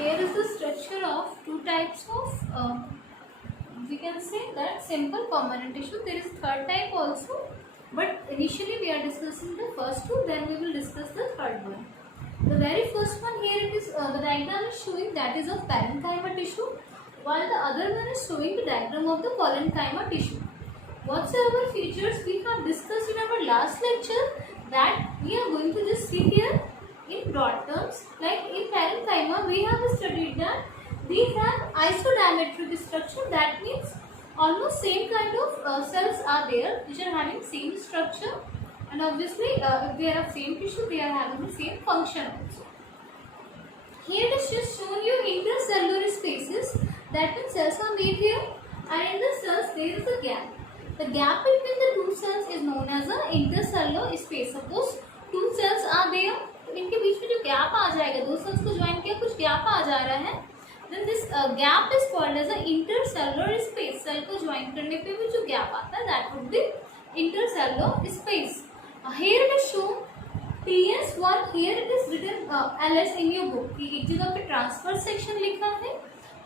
here is the structure of two types of we can say that simple permanent tissue. There is third type also, but initially we are discussing the first two, then we will discuss the third one. The very first one, here it is the diagram is showing that is of parenchyma tissue, while the other one is showing the diagram of the collenchyma tissue. Whatsoever features we have discussed in our last lecture, that we are going to just see here in broad terms. Like in parenchyma, we have studied that these have isodiametric structure. That means almost same kind of cells are there which are having same structure, and obviously if they are of same tissue, they are having the same function also. Here it is just shown you intercellular spaces. That means cells are made here, and in the cells there is a gap. The gap between the two cells is known as a intercellular space. Suppose two cells are there, तो इनके बीच में जो gap आ जाएगा, दो sales को join किया, कुछ gap आ जा रहा है, then this gap is called as a intercellular space. Cell को ज्वाइन करने पे भी जो गैप आता है, that would be intercellular space. Here it is shown TS1. Here it is written LS in your book. कि एक जगह पे ट्रांसफर सेक्शन लिखा है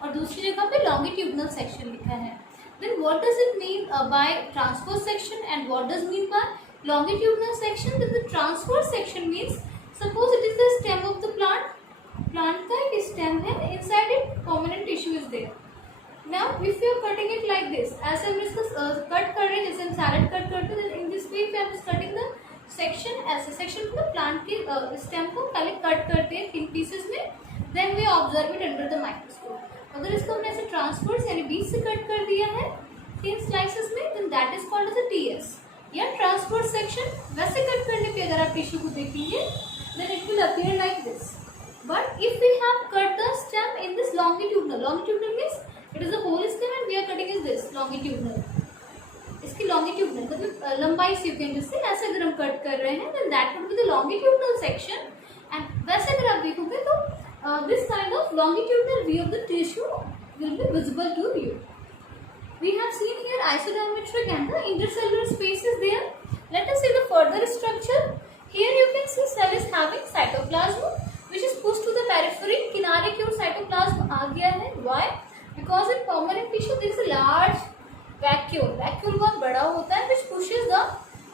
और दूसरी जगह पे लॉन्गिट्यूडनल सेक्शन लिखा है. Then what does it mean by transverse section, and what does mean by longitudinal section? Then the transverse section means, suppose it is the stem of the plant. Plant का एक stem है, inside it permanent tissue is there. Now if you are cutting it like this, ऐसे हम इसको cut कर रहे हैं जैसे हम सैलेड कट करते हैं, in this way if I am cutting the section, ऐसे section को plant के stem को पहले कट करते हैं thin pieces में, then we observe it under the microscope. अगर इसको हमने ऐसे ट्रांसफर्स यानी बीच से कट कर दिया है थिन स्लाइसेस में, then that is called as a TS या ट्रांसफर्स सेक्शन. वैसे कट करने पे अगर आप टिश्यू को देखेंगे, then it will appear like this. But if we have cut the stem in this longitudinal means it is a whole stem and we are cutting is this longitudinal. इसकी longitudinal मतलब लंबाई से you can just say, ऐसे अगर हम cut कर रहे हैं, then that would be the longitudinal section. And वैसे अगर आप देखोगे तो this kind of longitudinal view of the tissue will be visible to you. We have seen here isodiametric and the intercellular space is there. Let us see the further structure. Here you can see cell is having cytoplasm which is pushed to the periphery. किनारे की ओर cytoplasm आ गया है. Why? Because in permanent tissue there is a large vacuole. Vacuole बहुत बड़ा होता है which pushes the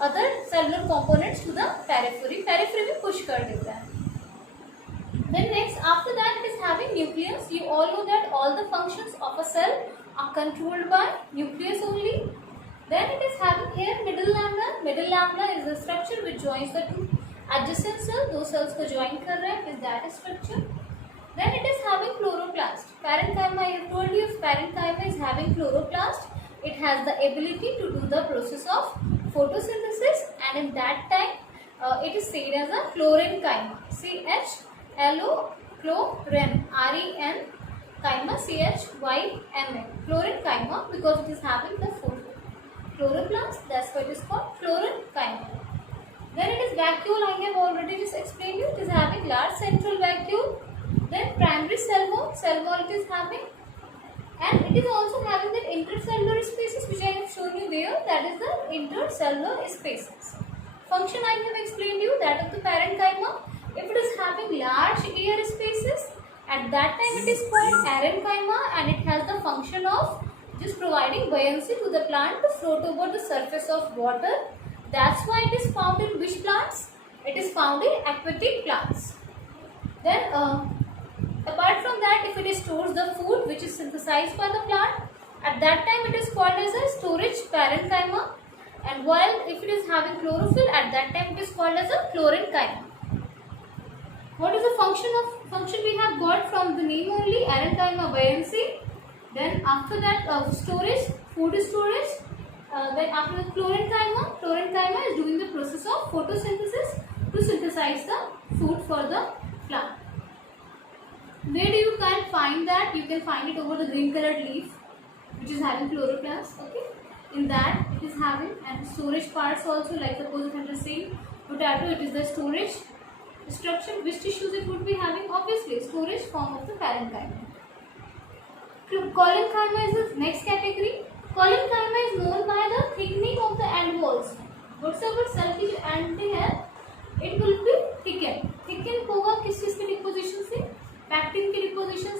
other cellular components to the periphery. Periphery में push कर देता है. Then next, after that it is having nucleus. You all know that all the functions of a cell are controlled by nucleus only. Then it is having here middle lamella. Middle lamella is the structure which joins the two adjacent cells. दो cells को join कर रहा है, is that structure. Then it is having chloroplast. Parenchyma, I have told you, parenchyma is having chloroplast. It has the ability to do the process of photosynthesis, and in that time it is said as a chlorenchyma. CHLO chloren, REN, chyma, CHYMA, chlorenchyma, because it is having the chloroplast, that's why it is called chlorenchyma. Then it is vacuole. I have already just explained you. It is having large central vacuole. Then primary cell wall it is having, and it is also having that intercellular spaces which I have shown you there. That is the intercellular spaces. Function I have explained you, that of the parenchyma. If it is having large air spaces, at that time it is called parenchyma, and it has the function of just providing buoyancy to the plant to float over the surface of water. That's why it is found in which plants? It is found in aquatic plants. Then apart from that, if it stores the food which is synthesized by the plant, at that time it is called as a storage parenchyma. And while if it is having chlorophyll, at that time it is called as a chlorenchyma. What is the function we have got from the name only? Parenchyma, buoyancy. Then after that storage, food storage. Then after the chlorenchyma is doing the process of photosynthesis to synthesize the food for the plant. Where do you can find that? You can find it over the green colored leaf which is having chloroplast. Okay, in that it is having, and storage parts also, like suppose if I am just saying potato, it is the storage structure. Which tissues it would be having? Obviously storage form of the parenchyma. Collenchyma is the next category. Collenchyma is known by the thickening of the end walls. Whatsoever cell की जो end है, it will be thickened. Thickened होगा किस चीज के deposition से? Pectin के deposition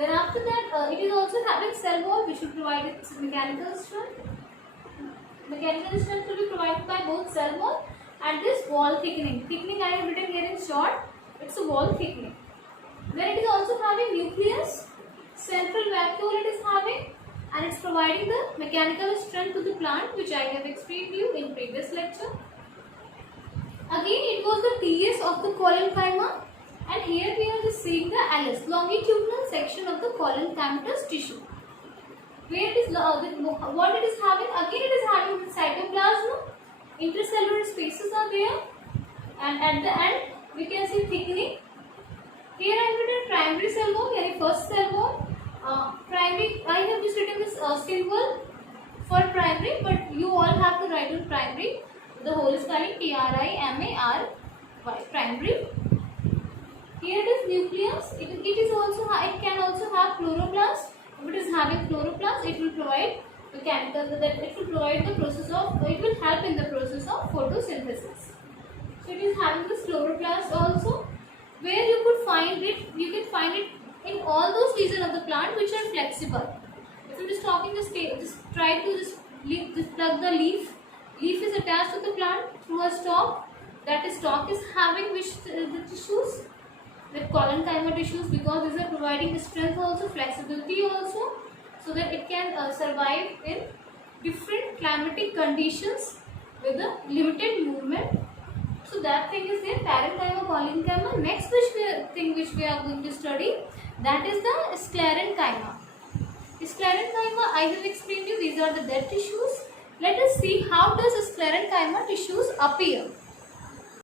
Then after that, it is also having cell wall, which will provide its mechanical strength. Mechanical strength will be provided by both cell wall and this wall thickening. Thickening I have written here in short. It's a wall thickening. Then it is also having nucleus, central vacuole it is having, and it's providing the mechanical strength to the plant, which I have explained to you in previous lecture. Again, it was the TS of the collenchyma, and here we are just seeing the ALS, longitudinal section of the collenchymatous tissue. Where it is what it is having? Again, it is having the cytoplasm, intercellular spaces are there, and at the end we can see thickening. Here I have written primary cell wall, yani first cell wall. Primary, I have just written this symbol for primary, but you all have to write in primary. The whole is spelling PRIMARY, primary. Here it is nucleus. It is also it can also have chloroplast. If it is having chloroplast, it will provide it will provide the process of, it will help in the process of photosynthesis. So it is having this chloroplast also. Where you could find it, you can find it in all those regions of the plant which are flexible. If you are just talking, just try to just plug the leaf. Leaf is attached to the plant through a stalk. That stalk is having which the tissues, the collenchyma tissues, because these are providing strength also, flexibility also, so that it can survive in different climatic conditions with a limited movement. So that thing is there, parenchyma, collenchyma. Next thing which we are going to study, that is the sclerenchyma. Sclerenchyma, I have explained you, these are the dead tissues. Let us see how does sclerenchyma tissues appear.